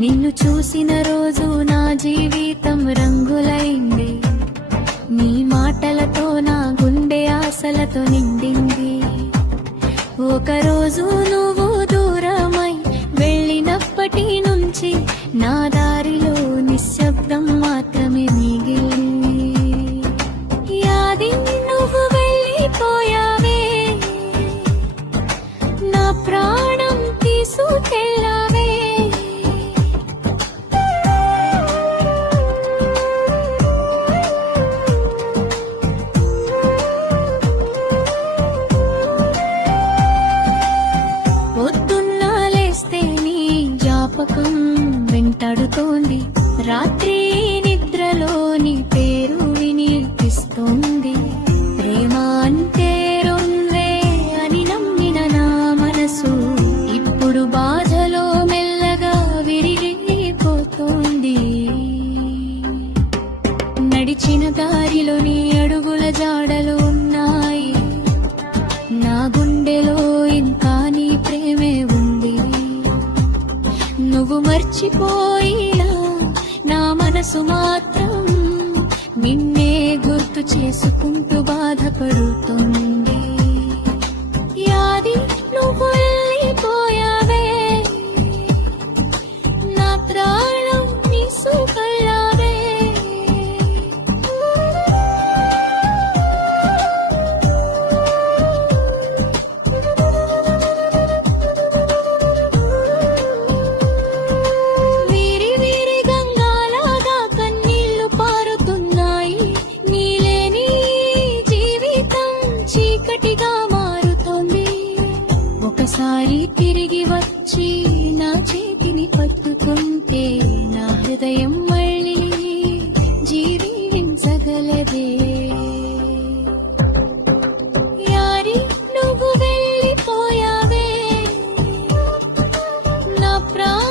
నిన్ను చూసిన రోజు నా జీవితం రంగులైంది. నీ మాటలతో నా గుండె ఆశలతో నిండింది. ఒకరోజు నువ్వు దూరమై వెళ్ళినప్పటి నుంచి నా దారిలో నిశ్శబ్దం మాత్రమే మిగిలింది. యాది నువ్వు వెళ్ళిపోయావే, నా ప్రాణం తీసుకెళ్ళావే. పొద్దున్న లేస్తే నీ జ్ఞాపకం వెంటాడుతోంది. రాత్రి నిద్రలోని పేరు వినిపిస్తోంది. ప్రేమ అంటే రొంవే అని నమ్మిన నా మనసు ఇప్పుడు బాధలో మెల్లగా విరిగిపోతోంది. నడిచిన దారిలో నీ అడుగుల జాడలు ఉన్నాయి. నా గుండెలో ఇంకా నీ ప్రేమే ఉంది. నువ్వు మర్చిపోయినా నా మనసు మాత్రం నిన్నే గుర్తు చేసుకుంటూ బాధపడుతుంది. యాది నువ్వు వెళ్ళిపోయావే, నా ప్రాణం తీసుకెళ్ళావే. వీరి వీరి గంగాలాగా కన్నీళ్లు పారుతున్నాయి. నీలేని జీవితం చీకటిగా మారుతోంది. ఒకసారి తిరిగి వచ్చి నా చేతిని పట్టుకుంటే నా హృదయం మళ్ళీ జీవించగలదే. యారి నువ్వు వెళ్ళిపోయావే, నా ప్రాణం